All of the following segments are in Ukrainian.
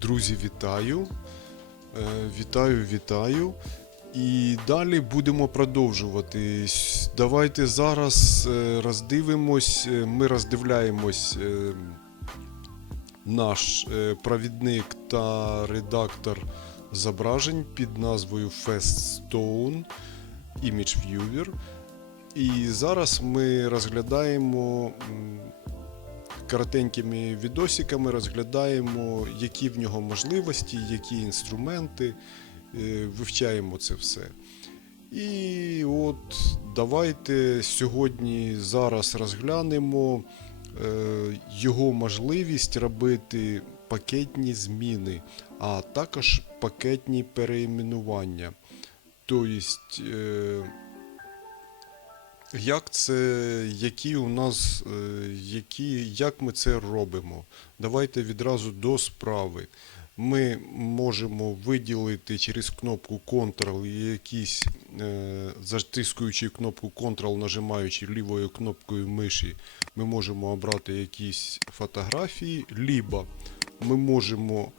Друзі, вітаю. Е, Вітаю, вітаю. І далі будемо продовжувати. Давайте зараз е, роздивимось. е, Ми роздивляємось наш провідник та редактор зображень під назвою Faststone Image Viewer. І зараз ми розглядаємо коротенькими відосиками розглядаємо, які в нього можливості, які інструменти, е, вивчаємо це все. І от давайте сьогодні зараз розглянемо е, його можливість робити пакетні зміни, а також пакетні переіменування. Тобто, е, як це, які у нас, е, які, як ми це робимо? Давайте відразу до справи. Ми можемо виділити через кнопку Ctrl якісь, е, затискуючи кнопку Ctrl, нажимаючи лівою кнопкою миші, ми можемо обрати якісь фотографії, либо ми можемо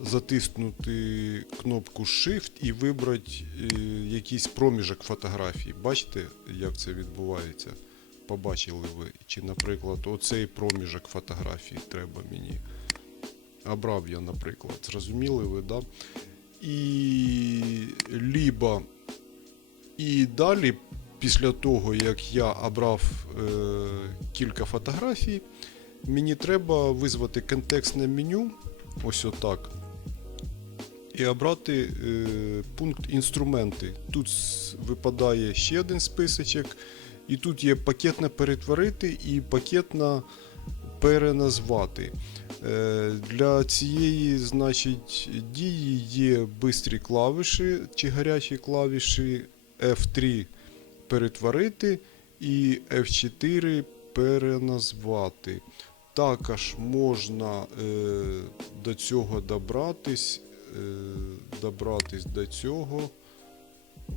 затиснути кнопку Shift і вибрати е, якийсь проміжок фотографій. Бачите, як це відбувається? Побачили ви? Чи, наприклад, оцей проміжок фотографій треба мені. Обрав я, наприклад. Зрозуміли ви, да? І либо і далі, після того, як я обрав е, кілька фотографій, мені треба визвати контекстне меню, ось отак, і обрати е, пункт інструменти. Тут випадає ще один списочок, і тут є пакетне перетворити і пакетна переназвати. Е, Для цієї значить, дії є бистрі клавіші чи гарячі клавіші F3 перетворити і F4 переназвати. Також можна е, до цього добратись, добратись до цього.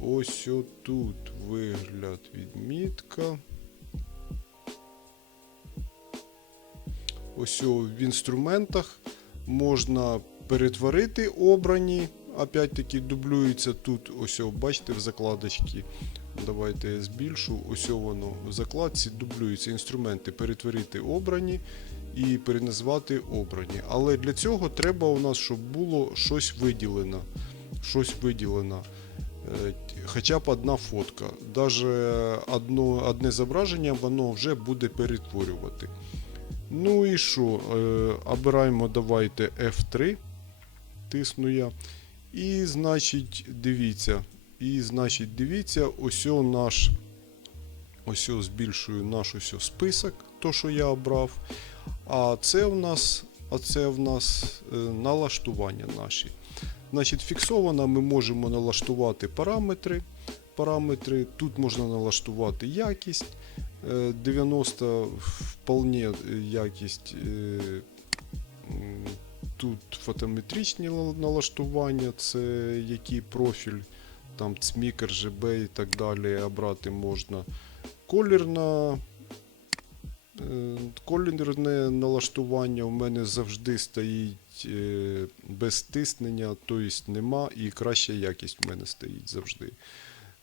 Ось отут вигляд відмітка. Ось в інструментах можна перетворити обрані. Опять-таки дублюється тут, ось бачите, в закладочці. Давайте я збільшу. Ось воно в закладці дублюються інструменти перетворити обрані і переназвати обрані. Але для цього треба у нас, щоб було щось виділено. Щось виділено. Е, Хоча б одна фотка. Даже одно, одне зображення воно вже буде перетворювати. Ну і що? Е, обираємо давайте F3. Тисну я. І значить, дивіться. І значить, дивіться, ось наш. Ось збільшую наш ось список, то, що я обрав. А це в нас, а це в нас е, налаштування наші. Значить, фіксовано ми можемо налаштувати параметри. параметри. Тут можна налаштувати якість. Е, 90 вполне е, якість. е, Тут фотометричні налаштування, це який профіль, там цмік, RGB і так далі обрати можна. Колірна, е, колірне налаштування у мене завжди стоїть е, без тиснення, тобто нема і краща якість в мене стоїть завжди.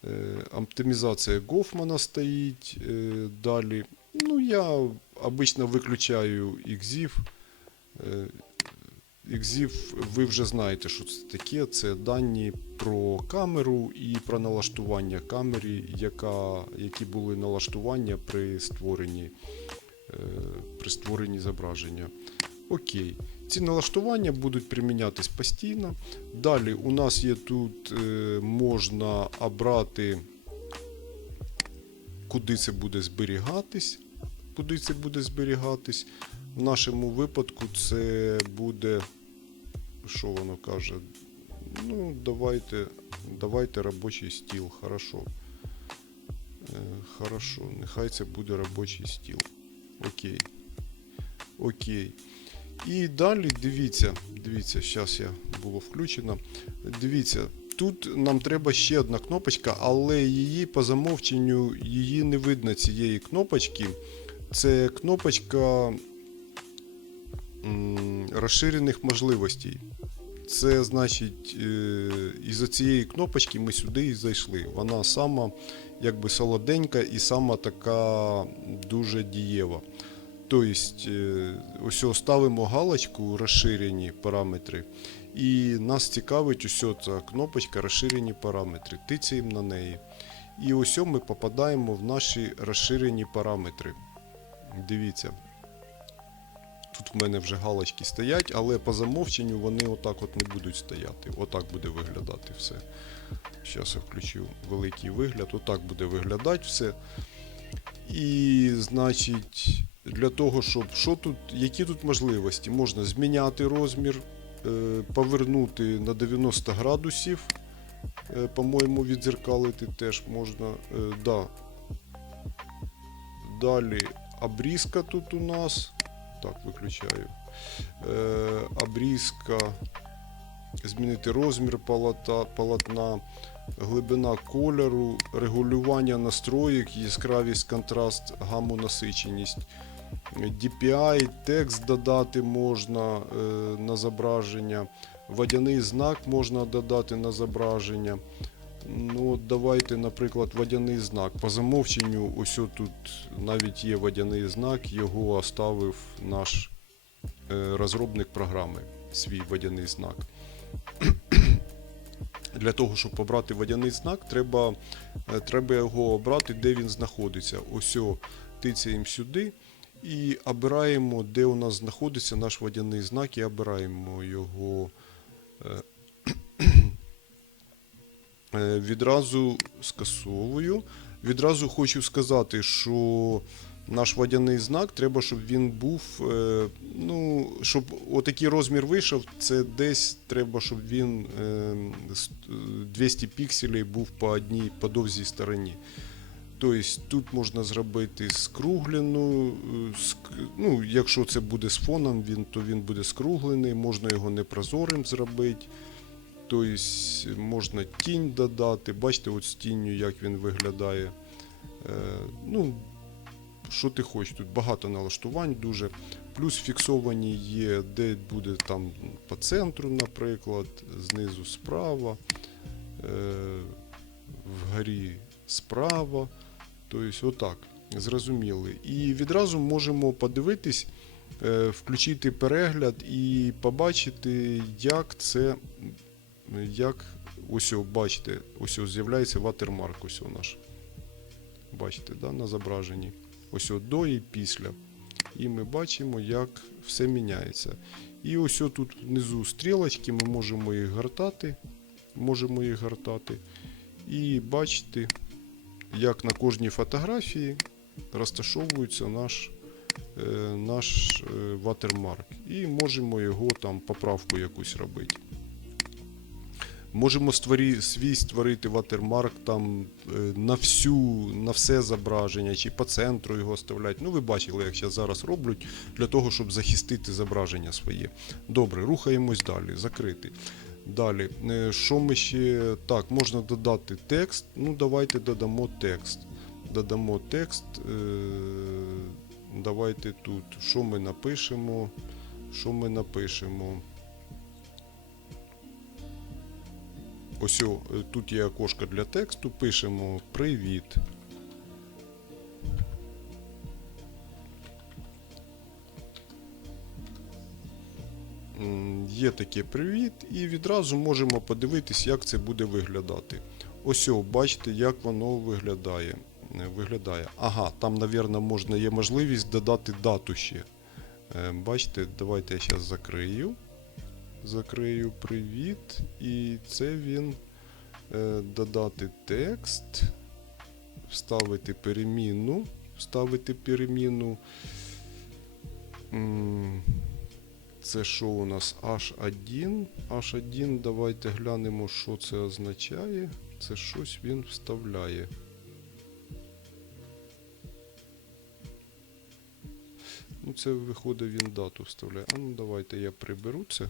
Е, Оптимізація Гофмана стоїть е, далі. Ну, я обично виключаю. Е, XIF, ви вже знаєте, що це таке. Це дані про камеру і про налаштування камери, яка, які були налаштування при створенні, е, при створенні зображення. Окей. Ці налаштування будуть примінятись постійно. Далі у нас є тут е, можна обрати, куди це буде зберігатись. Куди це буде зберігатись. В нашому випадку це буде, що воно каже? Ну, давайте, давайте робочий стіл, хорошо. Е, хорошо, нехай це буде робочий стіл. Окей. Окей. І далі дивіться, дивіться, зараз я було включено. Дивіться, тут нам треба ще одна кнопочка, але її по замовченню її не видно цієї кнопочки. Це кнопочка розширених можливостей. Це значить, е, із цієї кнопочки ми сюди і зайшли. Вона сама якби солоденька і сама така дуже дієва. Тобто, е, ось ставимо галочку розширені параметри, і нас цікавить ось ця кнопочка розширені параметри. Тицяємо на неї. І ось ми попадаємо в наші розширені параметри. Дивіться. Тут в мене вже галочки стоять, але по замовченню вони отак от не будуть стояти. Отак буде виглядати все. Зараз я включу великий вигляд. Отак буде виглядати все. І, значить, для того, щоб що тут, які тут можливості? Можна зміняти розмір, е, повернути на 90 градусів. Е, по-моєму, відзеркалити теж можна. Е, да. Далі обрізка тут у нас. Так, виключаю. Е, обрізка. Змінити розмір полота, полотна, глибина кольору, регулювання настроїк, яскравість, контраст, гаму насиченість. DPI, текст додати можна е, на зображення. Водяний знак можна додати на зображення. Ну, давайте, наприклад, водяний знак. По замовченню, ось тут навіть є водяний знак, його оставив наш е, розробник програми, свій водяний знак. Для того, щоб обрати водяний знак, треба, е, треба його обрати, де він знаходиться. Ось тицяємо сюди і обираємо, де у нас знаходиться наш водяний знак, і обираємо його. Е, Відразу скасовую. Відразу хочу сказати, що наш водяний знак треба, щоб він був. е, Ну, щоб отакий розмір вийшов, це десь треба, щоб він е, е, 200 пікселів був по одній по довзій стороні. Тобто тут можна зробити скруглену, ск- ну, якщо це буде з фоном, він, то він буде скруглений, можна його непрозорим зробити. Тобто можна тінь додати. Бачите, от з тінню, як він виглядає. Е, ну, що ти хочеш, тут багато налаштувань дуже. Плюс фіксовані є, де буде там по центру, наприклад, знизу справа, е, вгорі справа. Тобто, отак, зрозуміли. І відразу можемо подивитись, е, включити перегляд і побачити, як це як ось бачите, ось з'являється ватермарк, ось наш. Бачите, да, на зображенні. Ось до і після. І ми бачимо, як все міняється. І ось тут внизу стрілочки, ми можемо їх гортати. Можемо їх гортати. І бачити, як на кожній фотографії розташовується наш, е, наш е, ватермарк. І можемо його там поправку якусь робити. Можемо створі, свій створити ватермарк там е, на всю, на все зображення, чи по центру його оставляти. Ну, ви бачили, як я зараз роблять для того, щоб захистити зображення своє. Добре, рухаємось далі. Закрити. Далі, е, що ми ще. Так, можна додати текст. Ну, давайте додамо текст. Додамо текст. Е, давайте тут. Що ми напишемо? Що ми напишемо? Ось тут є окошко для тексту, пишемо Привіт. Є таке привіт, і відразу можемо подивитись, як це буде виглядати. Ось, бачите, як воно виглядає. Е, виглядає. Ага, там, напевно, можна є можливість додати дату ще. Е, Бачите, давайте я зараз закрию закрию привіт. І це він е, додати текст, вставити перемінну, вставити перемінну. М, Це що у нас H1? H1, давайте глянемо, що це означає. Це щось він вставляє. Ну, це виходить, він дату вставляє. А ну давайте я приберу це.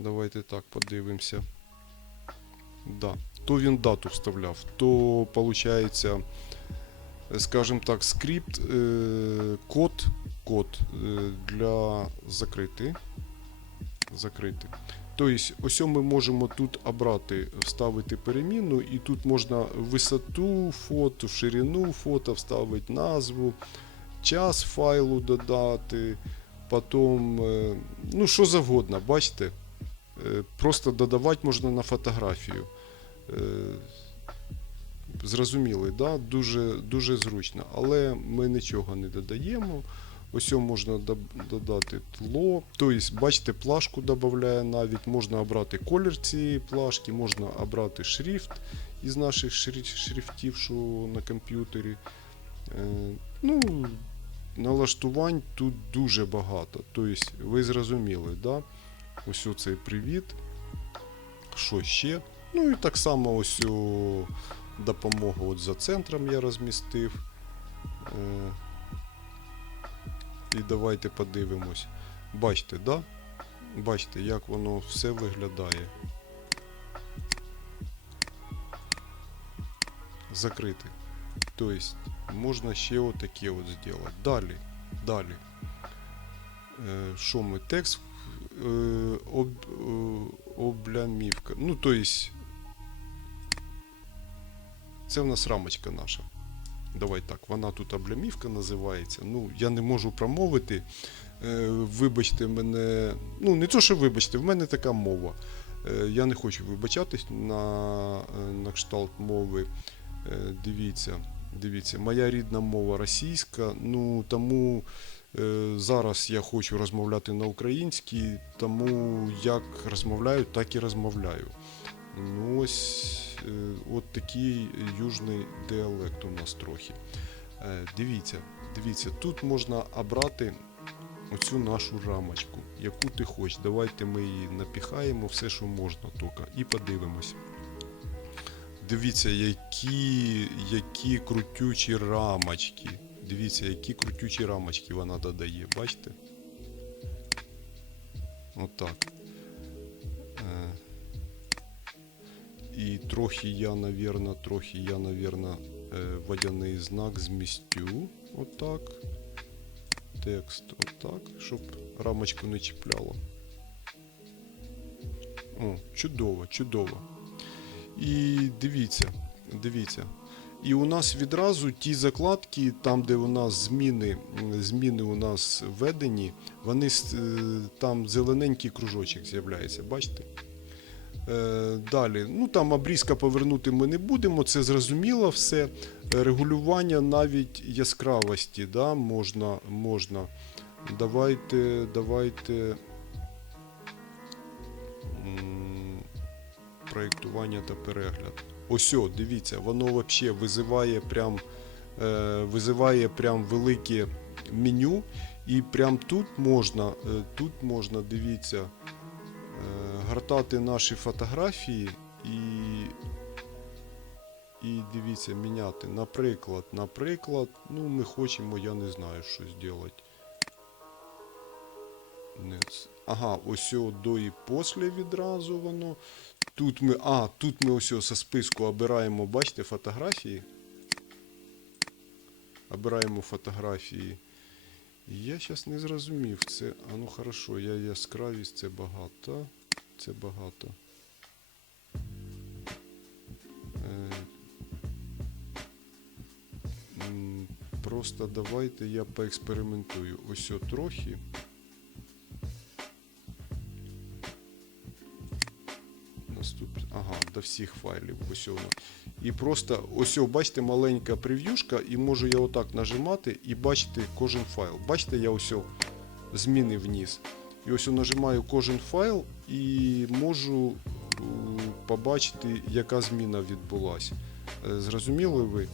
Давайте так подивимося. Да. То він дату вставляв, то виходить, скажімо так, скрипт, е, код, код е, для закрити. закрити. Тобто, ось ми можемо тут обрати, вставити перемінну, і тут можна висоту фото, ширину фото вставити, назву, час файлу додати, потім, е, ну що завгодно, бачите? Е, Просто додавати можна на фотографію. Е, Зрозуміли, да? дуже, дуже зручно. Але ми нічого не додаємо. Ось можна додати тло. Тобто, бачите, плашку додає навіть. Можна обрати колір цієї плашки, можна обрати шрифт із наших шрифтів, що на комп'ютері. Е, Ну, налаштувань тут дуже багато. Тобто, ви зрозуміли, да? Ось оцей привіт. Що ще? Ну і так само ось о, допомога от за центром я розмістив. Е, і давайте подивимось. Бачите, да? Бачите, як воно все виглядає. Закрити. Тобто можна ще отаке от зробити. Далі. Далі. Е, Що ми? Текст об, е, облямівка. Ну, тобто. Це в нас рамочка наша. Давай так, вона тут облямівка називається. Ну, я не можу промовити. Е, вибачте мене. Ну, не то, що вибачте, в мене така мова. Е, я не хочу вибачатись на, е, на кшталт мови. Дивіться, дивіться, моя рідна мова російська, ну тому зараз я хочу розмовляти на українській, тому як розмовляю, так і розмовляю. Ну ось е, от такий южний діалект у нас трохи. Е, Дивіться, дивіться, тут можна обрати оцю нашу рамочку, яку ти хочеш. Давайте ми її напіхаємо, все, що можна тільки, і подивимось. Дивіться, які, які крутючі рамочки. Дивіться, які крутючі рамочки вона додає, бачите? Отак. Е, І трохи я, навірно, трохи я, навірно, е, водяний знак змістю. Отак. Текст отак, щоб рамочку не чіпляло. О, чудово, чудово. І дивіться, дивіться. І у нас відразу ті закладки, там, де у нас зміни, зміни у нас введені, вони е, там зелененький кружочок з'являється, бачите? Е, Далі, ну там обрізка повернути ми не будемо, це зрозуміло все. Регулювання навіть яскравості, да, можна, можна. Давайте, давайте. Проєктування та перегляд. Ось, дивіться, воно взагалі визиває прям, е, визиває прям велике меню. І прям тут можна, е, тут можна, дивіться, е, гортати наші фотографії і, і дивіться, міняти. Наприклад, наприклад, ну ми хочемо, я не знаю, що зробити. Не Ага, ось до і після відразу воно. Тут ми. А, тут ми ось со списку обираємо, бачите, фотографії. Обираємо фотографії. Я зараз не зрозумів. Це. А ну хорошо, я яскравість, це багато. Це багато. Е, Просто давайте я поекспериментую. Ось трохи. Ага, всіх файлів. Ось воно. І просто ось, бачите, маленька прев'юшка, і можу я отак нажимати і бачити кожен файл. Бачите, я ось зміни вниз. І ось нажимаю кожен файл і можу е, побачити, яка зміна відбулася. Е, Зрозуміли ви?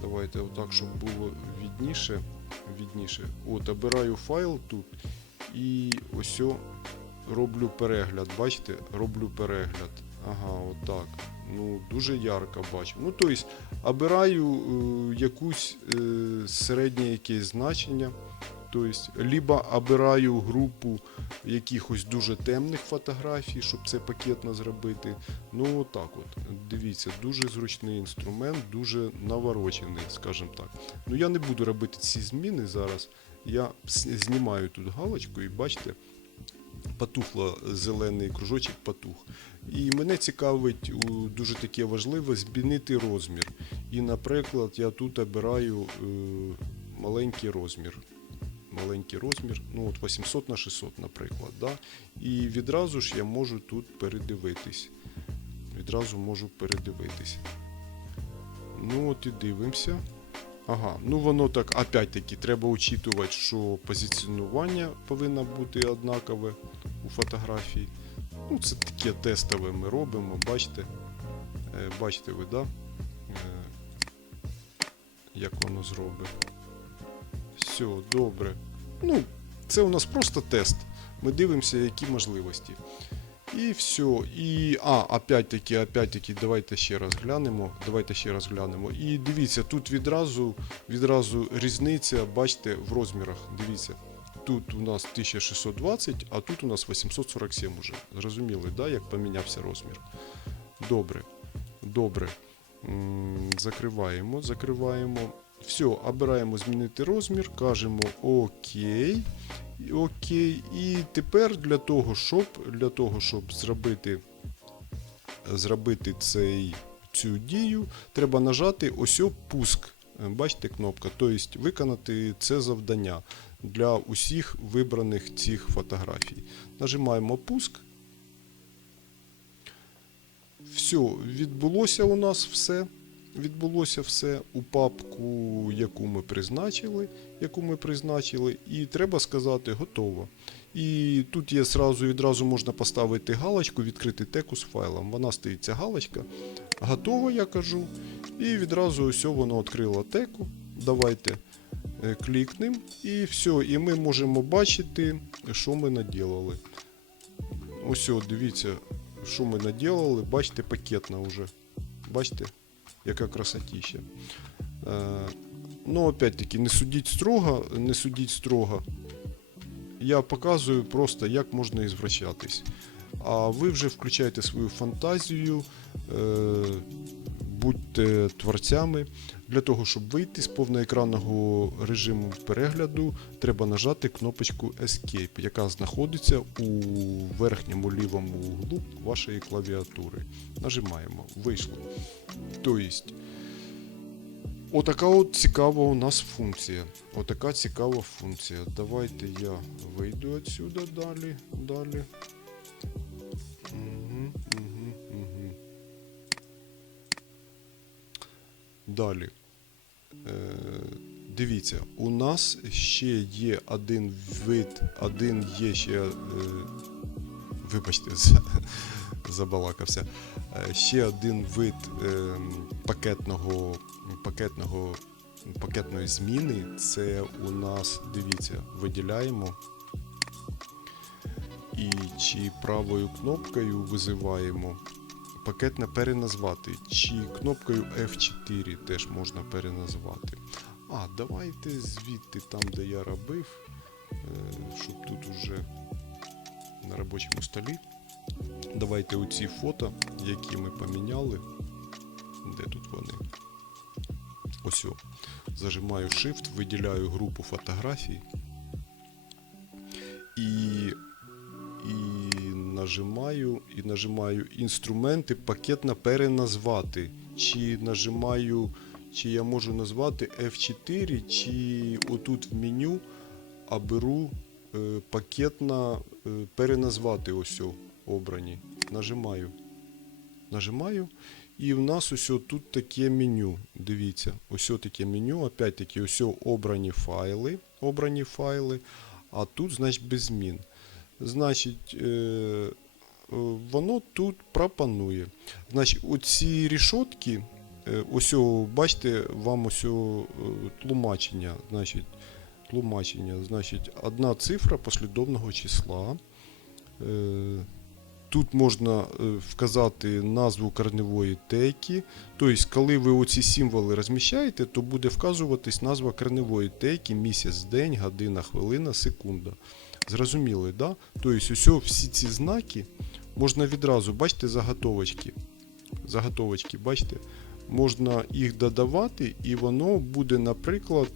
Давайте отак, щоб було відніше. відніше. От, обираю файл тут і ось роблю перегляд. Бачите? Роблю перегляд. Ага, отак. Ну, дуже ярко бачу. Ну, тобто, обираю е, якусь е, середнє якесь значення. Тобто, либо обираю групу якихось дуже темних фотографій, щоб це пакетно зробити. Ну, отак от. Дивіться, дуже зручний інструмент, дуже наворочений, скажімо так. Ну, я не буду робити ці зміни зараз. я знімаю тут галочку і бачите, потухло зелений кружочок потух. І мене цікавить дуже таке важливе змінити розмір. І, наприклад, я тут обираю е, маленький розмір. Маленький розмір, ну от 800 на 600, наприклад. Да? І відразу ж я можу тут передивитись. Відразу можу передивитись. Ну от і дивимося. Ага, ну воно так, опять-таки, треба учитувати, що позиціонування повинно бути однакове у фотографії. Ну, це таке тестове ми робимо, бачите. Е, бачите ви, да? Е, як воно зробить. Все, добре. Ну, це у нас просто тест. Ми дивимося, які можливості. І все. І. А, опять-таки, опять-таки, давайте ще раз глянемо. Давайте ще раз глянемо. І дивіться, тут відразу, відразу різниця, бачите, в розмірах. Дивіться. Тут у нас 1620, а тут у нас 847 уже. Зрозуміли, да, як помінявся розмір? Добре. Добре. Закриваємо, закриваємо. Все, обираємо змінити розмір, кажемо ОК. Окей. І тепер для того, щоб, для того, щоб зробити, зробити цей, цю дію, треба нажати ось пуск. Бачите кнопка, тобто виконати це завдання для усіх вибраних цих фотографій. Нажимаємо пуск. Все, відбулося у нас все. Відбулося все у папку, яку ми призначили, яку ми призначили, і треба сказати готово. І тут є зразу відразу можна поставити галочку, відкрити теку з файлом. Вона стоїть ця галочка. Готово, я кажу. І відразу ось воно відкрило теку. Давайте клікнемо. І все. І ми можемо бачити, що ми наділили. Ось, дивіться, що ми наділили. Бачите, пакетна вже. Бачите? Яка красотища. Е, ну, опять-таки, не судіть строго, не судіть строго. Я показую просто, як можна ізвращатись. А ви вже включаєте свою фантазію, е, будьте творцями. Для того, щоб вийти з повноекранного режиму перегляду, треба нажати кнопочку Escape, яка знаходиться у верхньому лівому углу вашої клавіатури. Нажимаємо. Вийшло. Тобто, отака от цікава у нас функція. Отака цікава функція. Давайте я вийду отсюда далі. далі. Далі. Е, дивіться, у нас ще є один вид, один є ще. Е, вибачте, забалакався. Е, ще один вид е, пакетного, пакетного, пакетної зміни. Це у нас, дивіться, виділяємо. І чи правою кнопкою визиваємо пакет на переназвати, чи кнопкою F4 теж можна переназвати. А, давайте звідти там, де я робив, е, щоб тут уже на робочому столі. Давайте оці фото, які ми поміняли. Де тут вони? Ось. о. Зажимаю Shift, виділяю групу фотографій. І, і нажимаю, і нажимаю інструменти пакетно переназвати. Чи нажимаю, чи я можу назвати F4, чи отут в меню а беру е, пакетно е, переназвати ось обрані. Нажимаю. Нажимаю. І в нас ось тут таке меню. Дивіться, ось таке меню. Опять-таки, ось обрані файли. Обрані файли. А тут, значить, без змін. Значить, е, е, воно тут пропонує. Значить, оці рішотки, е, ось бачите, вам ось тлумачення. Значить, тлумачення. Значить, одна цифра послідовного числа. Тут можна вказати назву корневої теки. Тобто, коли ви оці символи розміщаєте, то буде вказуватись назва корневої теки, місяць, день, година, хвилина, секунда. Зрозуміли, да? Тобто, ось всі ці знаки можна відразу, бачите, заготовочки. Заготовочки, бачите, можна їх додавати, і воно буде, наприклад,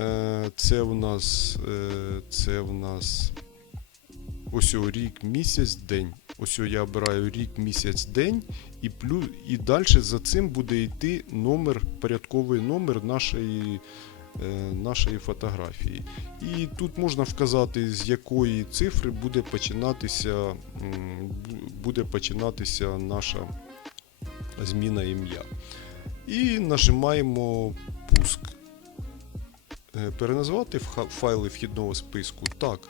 Е, Це в нас, е, це в нас ось рік, місяць, день. Ось я обираю рік, місяць, день, і плюс, і далі за цим буде йти номер, порядковий номер нашої, нашої фотографії. І тут можна вказати, з якої цифри буде починатися, буде починатися наша зміна ім'я. І нажимаємо пуск. Е, Переназвати файли вхідного списку. Так.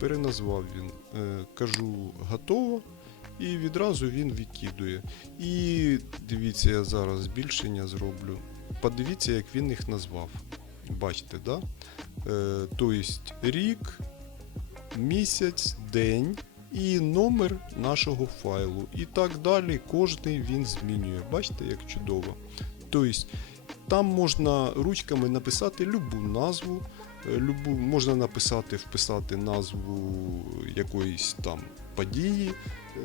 Переназвав він. Е, Кажу готово. І відразу він викидує. І дивіться, я зараз збільшення зроблю. Подивіться, як він їх назвав. Бачите, да? Е, тобто рік, місяць, день і номер нашого файлу. І так далі. Кожний він змінює. Бачите, як чудово. Тобто там можна ручками написати любу назву. е, Любу, можна написати, вписати назву якоїсь там події,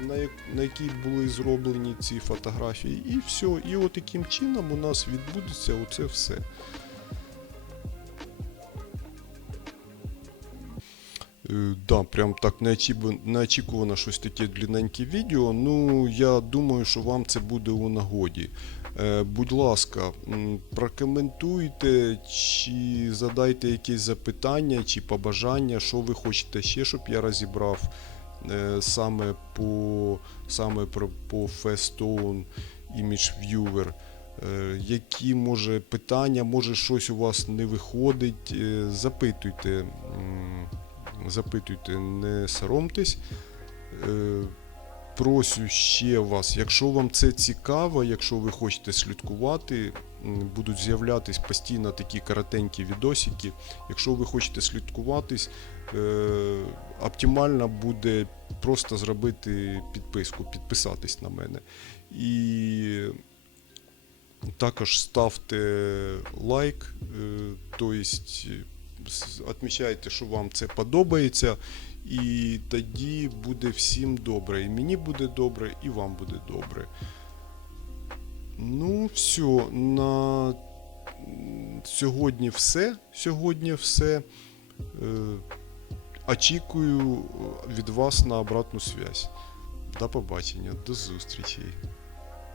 на, як, на якій були зроблені ці фотографії, і все. І от таким чином у нас відбудеться оце все. Е, Да, прям так неочікувано, щось таке длинненьке відео. Ну, я думаю, що вам це буде у нагоді. Е, будь ласка, прокоментуйте, чи задайте якісь запитання, чи побажання, що ви хочете ще, щоб я розібрав саме по, саме про, по Festone Image Viewer. Е, Які може питання, може щось у вас не виходить, е, запитуйте. запитуйте, не соромтесь. Е, Просю ще вас, якщо вам це цікаво, якщо ви хочете слідкувати, будуть з'являтись постійно такі коротенькі відосики. Якщо ви хочете слідкуватись, е, оптимально буде просто зробити підписку, підписатись на мене. І також ставте лайк, е, тобто відмічайте, що вам це подобається, і тоді буде всім добре. І мені буде добре, і вам буде добре. Ну, все, на сьогодні все. Сьогодні все. Е, Очікую від вас на обратну связь. До побачення, до зустрічей.